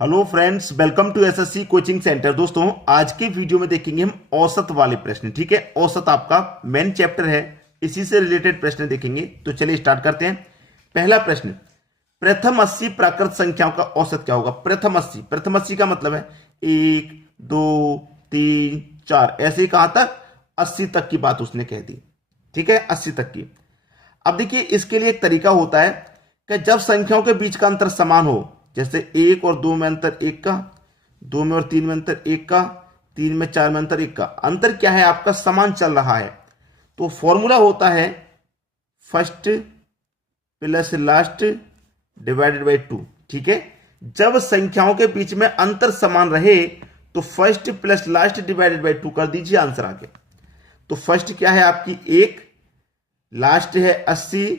Hello friends, welcome to SSC coaching centre. दोस्तों, आज की वीडियो में देखेंगे हम औसत वाले प्रश्न। ठीक है, औसत आपका मेन चैप्टर है, इसी से रिलेटेड प्रश्न देखेंगे। तो चलिए स्टार्ट करते हैं। पहला प्रश्न, प्रथम 80 प्राकृत संख्याओं का औसत क्या होगा? प्रथम 80 का मतलब है 1 2 3 4, ऐसे ही कहां तक? 80 तक की बात उसने कह दी। ठीक है, 80 तक की। अब देखिए, इसके लिए एक तरीका होता है कि जब संख्याओं के बीच का अंतर समान हो, जैसे 1 और 2 में अंतर 1 का, 2 में और 3 में अंतर 1 का, 3 में 4 में अंतर 1 का, अंतर क्या है आपका? समान चल रहा है। तो फॉर्मूला होता है first plus last divided by 2। ठीक है, जब संख्याओं के बीच में अंतर समान रहे तो first plus last divided by 2 कर दीजिए, आंसर आ गया। तो फर्स्ट क्या है आपकी 1, लास्ट है 80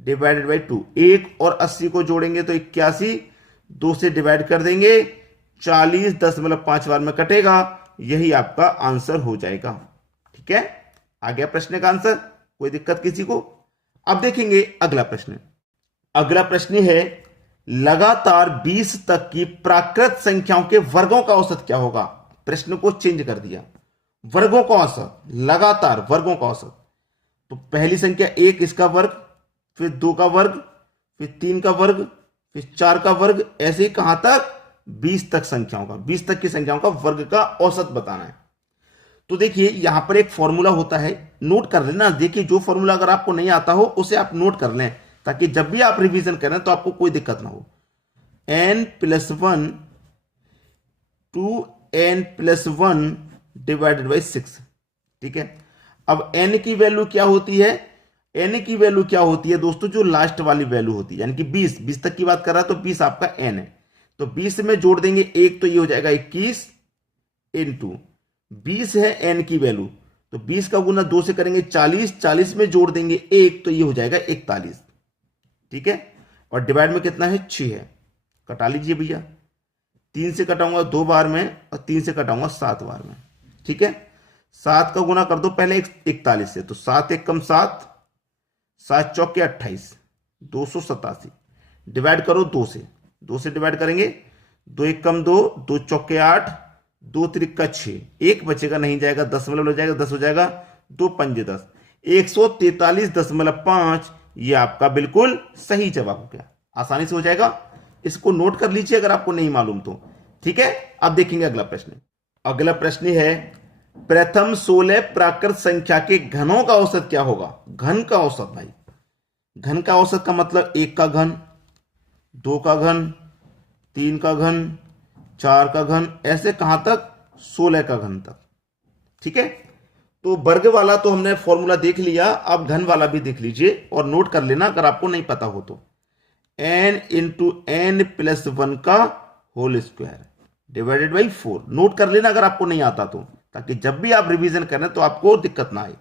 डिवाइडेड बाई 2। 1 और 80 को जोड़ेंगे तो 81, 2 से डिवाइड कर देंगे 40, 10.5 बार में कटेगा, यही आपका आंसर हो जाएगा। ठीक है, आ गया प्रश्न का आंसर, कोई दिक्कत किसी को? अब देखेंगे अगला प्रश्न। अगला प्रश्न है, लगातार 20 तक की प्राकृत संख्याओं के वर्गों का औसत क्या होगा? प्रश्न को चेंज कर दिया, वर्गों का औसत, लगातार वर्गों का औसत। तो पहली संख्या 1, इसका वर्ग, फिर 2 का वर्ग, फिर 3 का वर्ग, फिर 4 का वर्ग, ऐसे ही कहां तक? 20 तक संख्याओं का, 20 तक की संख्याओं का वर्ग का औसत बताना है। तो देखिए, यहां पर एक फॉर्मूला होता है, नोट कर लेना। देखिए, जो फॉर्मूला अगर आपको नहीं आता हो उसे आप नोट कर लें, ताकि जब भी आप रिवीजन करें तो आपको कोई दिक्कत ना हो। n+1 2n+1 divided by 6। ठीक है, अब n की वैल्यू क्या होती है? n की वैल्यू क्या होती है दोस्तों? जो लास्ट वाली वैल्यू होती है, यानी कि 20 तक की बात कर रहा है, तो 20 आपका n है। तो 20 में जोड़ देंगे 1, तो ये हो जाएगा 21 इंटू 20 है n की वैल्यू, तो 20 का गुना 2 से करेंगे 40, 40 में जोड़ देंगे 1, तो ये हो जाएगा 41। ठीक है, और डिवाइड में कितना है? 6 है। कटा लीजिए भैया, 3 से कटाऊंगा 2 बार में और 3 से कटाऊंगा 7 बार में। ठीक है, 7 का गुना कर दो पहले 41 से, तो 7 1 कम 7, 7 चौके 28, 287। डिवाइड करो 2 से, 2 से डिवाइड करेंगे, 2 1 कम 2, 2 चौके 8, 2 त्रिका 6, 1 बचेगा, नहीं जाएगा, 10 हो जाएगा, 10 हो जाएगा, 2 पंजे 10, 143.5। ये आपका बिल्कुल सही जवाब हो गया, आसानी से हो जाएगा। इसको नोट कर लीजिए अगर आपको नहीं मालूम तो। ठीक है, अब देखेंगे अगला प्रश्न। अगला प्रश्न है, प्रथम 16 प्राकृत संख्या के घनों का औसत क्या होगा? घन का औसत भाई, घन का औसत का मतलब 1 का घन, 2 का घन, 3 का घन, 4 का घन, ऐसे कहां तक? 16 का घन तक। ठीक है, तो वर्ग वाला तो हमने फॉर्मूला देख लिया, अब घन वाला भी देख लीजिए और नोट कर लेना अगर आपको नहीं पता हो तो। n इंटू n+1 का whole square divided by 4, note कर लेना अगर आपको नहीं आता तो, ताकि जब भी आप रिवीजन करें तो आपको दिक्कत ना आए।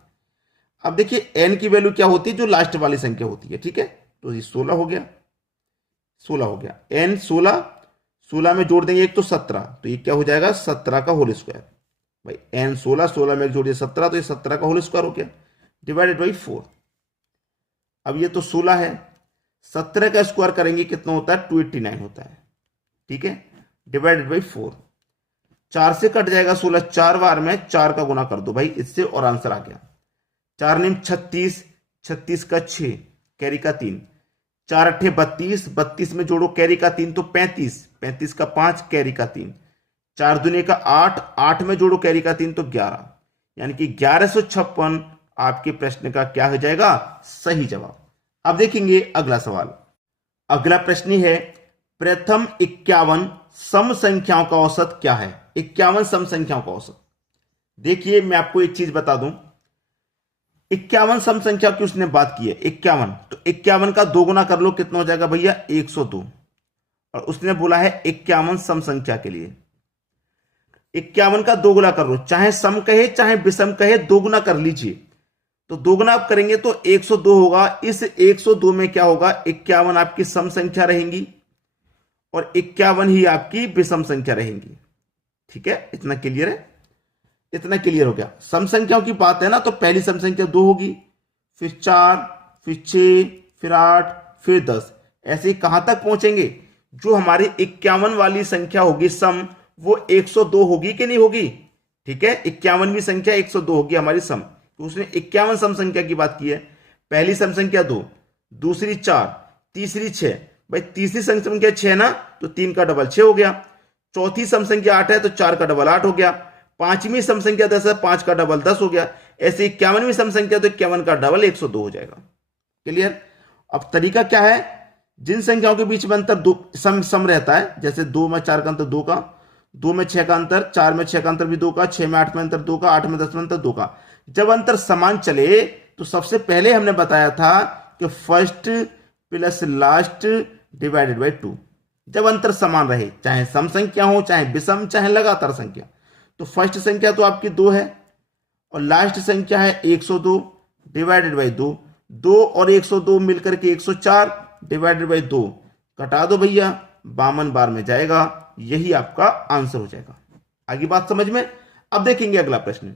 अब देखिए, n की वैल्यू क्या होती है? जो लास्ट वाली संख्या होती है। ठीक है, तो ये 16 हो गया, 16 हो गया, n 16, 16 में जोड़ देंगे 1 तो 17, तो ये क्या हो जाएगा? 17 का होल स्क्वायर। भाई n 16, 16 में एक जोड़िए 17, तो ये 17 का होल स्क्वायर हो गया, डिवाइडेड बाई 4। अब ये तो 16 है, 17 का स्क्वायर करेंगे कितना होता है? 289 होता है। ठीक है, डिवाइडेड बाई 4, 4 से कट जाएगा 16, 4 बार में 4 का गुना कर दो भाई इससे, और आंसर आ गया। 4 9 36, 36 का 6, कैरी का 3, 4 8 32, 32 में जोड़ो कैरी का 3 तो 35, 35 का 5, कैरी का 3, 4 दूनी का 8, 8 में जोड़ो कैरी का 3 तो 11, यानी कि 1156 आपके प्रश्न का क्या हो जाएगा? सही जवाब। अब देखेंगे अगला सवाल। अगला प्रश्न है, प्रथम 51 सम संख्याओं का औसत क्या है? 51 सम संख्याओं का औसत। देखिए, मैं आपको एक चीज बता दूं, 51 सम संख्या की उसने बात की है, 51, तो 51 का 2 गुना कर लो, कितना हो जाएगा भैया? 102। और उसने बोला है 51 सम संख्या के लिए 51 का 2 गुना कर लो, चाहे सम कहे चाहे विषम कहे, 2 गुना कर लीजिए। तो 2 गुना आप करेंगे तो 102 होगा। इस 102 में क्या होगा? 51 आपकी सम संख्या रहेंगी और 51 ही आपकी विषम संख्या रहेंगी। ठीक है, इतना क्लियर है? इतना क्लियर हो गया। सम संख्याओं की बात है ना, तो पहली सम संख्या 2 होगी, फिर 4, फिर 6, फिर 8, फिर 10, ऐसे ही कहां तक पहुंचेंगे? जो हमारी 51 वाली संख्या होगी सम, वो 102 होगी कि नहीं होगी? ठीक है, 51वीं संख्या 102 होगी हमारी सम, तो उसने 51 सम संख्या की बात की है। पहली सम संख्या 2, दूसरी 4, तीसरी 6। भाई तीसरी सम संख्या 6 ना, तो 3 का डबल 6 हो गया। चौथी सम संख्या 8 है, तो 4 का डबल 8 हो गया। पांचवी सम संख्या 10 है, 5 का डबल 10 हो गया। ऐसे 51वीं सम संख्या, तो 51 का डबल 102 हो जाएगा। क्लियर? अब तरीका क्या है, जिन संख्याओं के बीच में अंतर दो सम रहता है, जैसे 2 में 4 का अंतर 2 का, 2 में 6 का अंतर, 4 में 6 का अंतर भी 2 का, 6 में 8 में अंतर 2 का, 8 में 10 में अंतर 2 का, जब अंतर समान चले तो सबसे पहले हमने बताया था कि first plus last divided by 2। जब अंतर समान रहे, चाहे सम संख्या हो, चाहे विषम, चाहे लगातार संख्या, तो फर्स्ट संख्या तो आपकी 2 है और लास्ट संख्या है 102 डिवाइडेड बाई 2। 2 और 102 मिलकर के 104 डिवाइडेड बाई 2, कटा दो भैया, 52 बार में जाएगा। यही आपका आंसर हो जाएगा। आगे बात समझ में? अब देखेंगे अगला प्रश्न।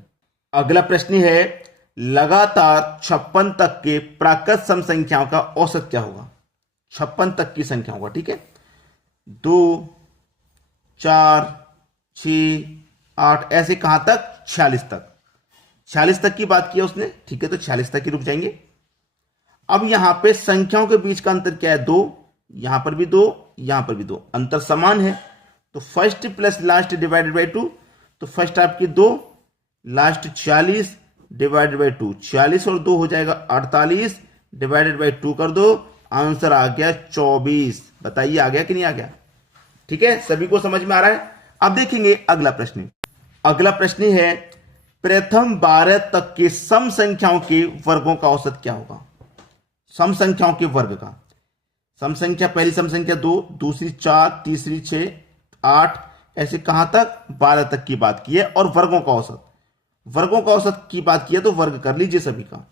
अगला प्रश्न है, लगातार 56 तक के प्राकृत सम संख्याओं का औसत क्या होगा? 56 तक की संख्या होगा, ठीक है। 2, 4, 6, 8, ऐसे कहां तक? 46 तक। 46 तक की बात की उसने, ठीक है, तो 46 तक ही रुक जाएंगे। अब यहां पे संख्याओं के बीच का अंतर क्या है? 2, यहां पर भी 2, यहां पर भी 2, अंतर समान है, तो first plus last divided by 2, तो फर्स्ट आपकी 2, लास्ट 46 डिवाइडेड बाई 2, 46 और 2 हो जाएगा 48 डिवाइडेड बाई 2 कर दो, आंसर आ गया 24। बताइए आ गया कि नहीं आ गया? ठीक है, सभी को समझ में आ रहा है? अब देखेंगे अगला प्रश्न। अगला प्रश्न है, प्रथम 12 तक के सम संख्याओं के वर्गों का औसत क्या होगा? सम संख्याओं के वर्ग का। सम संख्या, पहली सम संख्या 2, दूसरी 4, तीसरी 6, 8, ऐसे कहां तक? 12 तक की बात की है। और वर्गों का औसत, वर्गों का औसत की बात की है तो वर्ग कर लीजिए सभी का,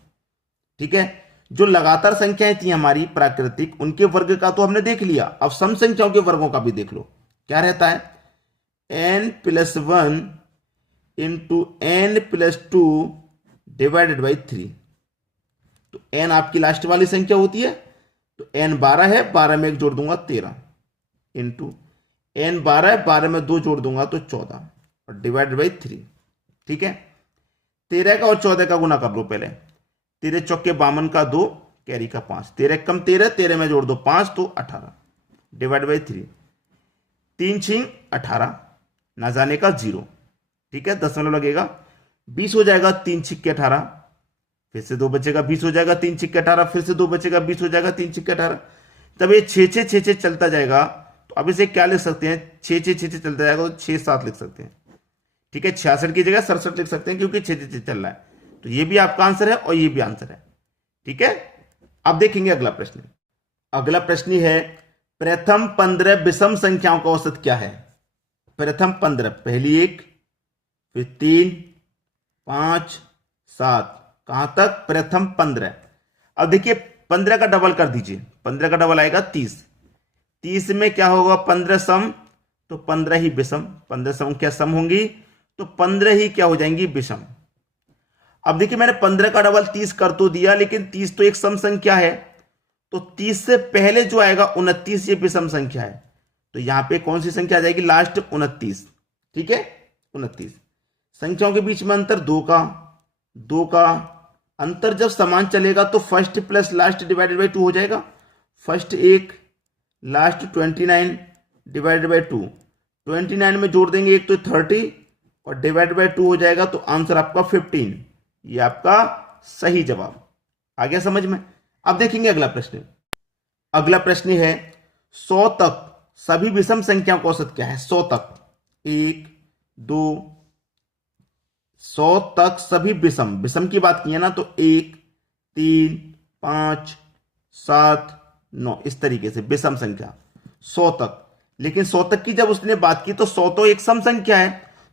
ठीक है। जो लगातार संख्याएं थी हमारी प्राकृतिक, उनके वर्ग का तो हमने देख लिया। अब सम संख्याओं के वर्गों का भी देख लो। क्या रहता है? n+1 into n+2 divided by 3। तो n आपकी लास्ट वाली संख्या होती है, तो n 12 है, 12 में 1 जोड़ दूंगा 13, इंटू n 12 है, 12 में 2 जोड़ दूंगा तो 14, और डिवाइडेड बाई 3। ठीक है, 13 का और 14 का गुना कर लो पहले। 13 चौके 52 का 2, कैरी का 5, 13 कम 13, 13 में जोड़ दो 5 तो 18 डिवाइड बाई 3। 3 छिंग 18, ना जाने का 0, ठीक है, दशमलव लगेगा, 20 हो जाएगा। 3 छिक्के 18, फिर से 2 बचेगा, 20 हो जाएगा। 3 छिक्के 18, फिर से 2 बचेगा, 20 हो जाएगा। 3 छिक्के 18, तब ये 6 चलता जाएगा। तो अब इसे क्या लिख सकते हैं? 6 चलता जाएगा तो 6 7 लिख सकते हैं, ठीक है। 66 की जगह 67 लिख सकते हैं क्योंकि 6 चल रहा है। तो ये भी आपका आंसर है और ये भी आंसर है, ठीक है। अब देखेंगे अगला प्रश्न। अगला प्रश्न है, प्रथम 15 विषम संख्याओं का औसत क्या है? प्रथम 15, पहली 1, फिर 3, 5, 7, कहां तक? प्रथम 15। अब देखिए 15 का डबल कर दीजिए, 15 का डबल आएगा 30। 30 में क्या होगा? 15 सम, तो 15 ही विषम। 15 सम क्या सम होंगी, तो 15 ही क्या हो जाएंगी? विषम। अब देखिए मैंने 15 का डबल 30 कर तो दिया, लेकिन 30 तो एक सम संख्या है, तो 30 से पहले जो आएगा 29, ये विषम संख्या है। तो यहां पे कौन सी संख्या आ जाएगी? लास्ट 29, ठीक है, 29। संख्याओं के बीच में अंतर 2 का अंतर जब समान चलेगा तो first plus last divided by 2 हो जाएगा। First 1, last 29 divided by 2। 29 में जोड़ देंगे 1 तो 30 और डिवाइडेड बाई 2 हो जाएगा, तो आंसर आपका 15। ये आपका सही जवाब आ गया समझ में। अब देखेंगे अगला प्रश्न। अगला प्रश्न है, 100 तक सभी विषम संख्याओं का औसत क्या है? 100 तक, 1, 2, 100 तक सभी विषम, विषम की बात की है ना, तो 1, 3, 5, 7, 9, इस तरीके से विषम संख्या 100 तक। लेकिन 100 तक की जब उसने बात की तो 100 तो एक सम संख्या है,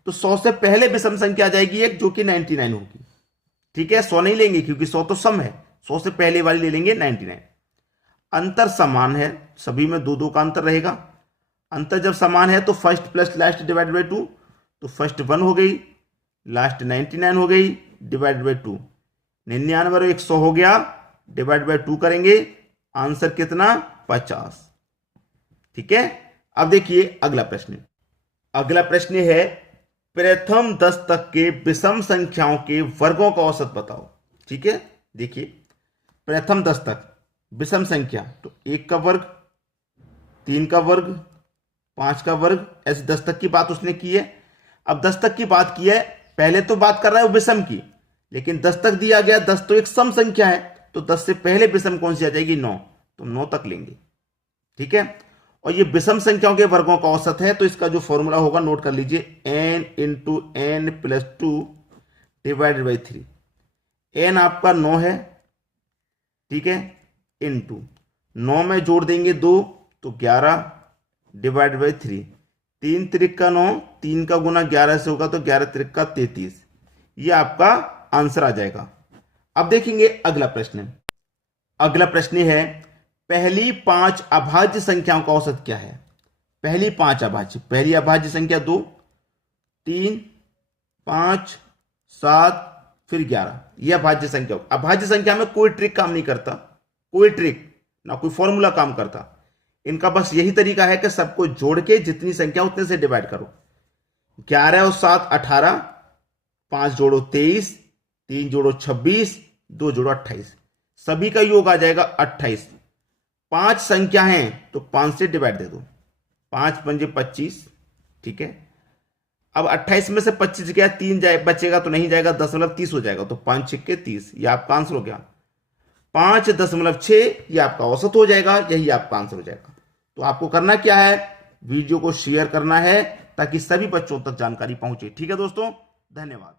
तो 100 से पहले विषम संख्या आ जाएगी एक, जो कि 99 होगी, ठीक है। 100 नहीं लेंगे क्योंकि 100 तो सम है, 100 से पहले वाली ले लेंगे 99। अंतर समान है, सभी में 2 2 का अंतर रहेगा। अंतर जब समान है तो first plus last divided by 2, तो फर्स्ट 1 हो गई, लास्ट 99 हो गई, डिवाइडेड बाई 2। 99 और 100 हो गया, डिवाइड बाई 2 करेंगे, आंसर कितना? 50, ठीक है। अब देखिए अगला प्रश्न। अगला प्रश्न है प्रथम 10 तक के विषम संख्याओं के वर्गों का औसत बताओ। ठीक है, देखिए प्रथम 10 तक विषम संख्या, तो 1 का वर्ग, 3 का वर्ग, 5 का वर्ग, ऐसे 10 तक की बात उसने की है। अब 10 तक की बात की है, पहले तो बात कर रहा है विषम की, लेकिन 10 तक दिया गया, 10 तो एक सम संख्या है, तो 10 से पहले विषम कौन सी आ जाएगी? 9, तो 9 तक लेंगे। ठीक है, और ये विषम संख्याओं के वर्गों का औसत है, तो इसका जो फॉर्मूला होगा नोट कर लीजिए, n into N plus 2 divided by 3। n आपका 9 है, ठीक है, इंटू 9 में जोड़ देंगे 2 तो 11 डिवाइड बाई 3। 3 त्रिक का 9, 3 का गुना 11 से होगा तो 11 त्रिक का 33। ये आपका आंसर आ जाएगा। अब देखेंगे अगला प्रश्न। अगला प्रश्न है पहली 5 अभाज्य संख्याओं का औसत क्या है? पहली 5 अभाज्य, पहली अभाज्य संख्या 2, 3, 5, 7, फिर 11, यह अभाज्य संख्या। अभाज्य संख्या में कोई ट्रिक काम नहीं करता, कोई ट्रिक ना कोई फॉर्मूला काम करता। इनका बस यही तरीका है कि सबको जोड़ के जितनी संख्या उतने से डिवाइड करो। 11 और 7 18, 5 जोड़ो 23, 3 जोड़ो 26, 2 जोड़ो 28, सभी का योग आ जाएगा 28। 5 संख्या हैं तो 5 से डिवाइड दे दो, 5 पंजे 25। ठीक है, अब 28 में से 25 गया, 3 जाए बचेगा तो नहीं जाएगा, 10.30 हो जाएगा, तो 5 छिक्के 30, ये आपका आंसर हो गया। 5.6 ये आपका औसत हो जाएगा, यही आपका आंसर हो जाएगा। तो आपको करना क्या है, वीडियो को शेयर करना है ताकि सभी बच्चों तक जानकारी पहुंचे। ठीक है दोस्तों, धन्यवाद।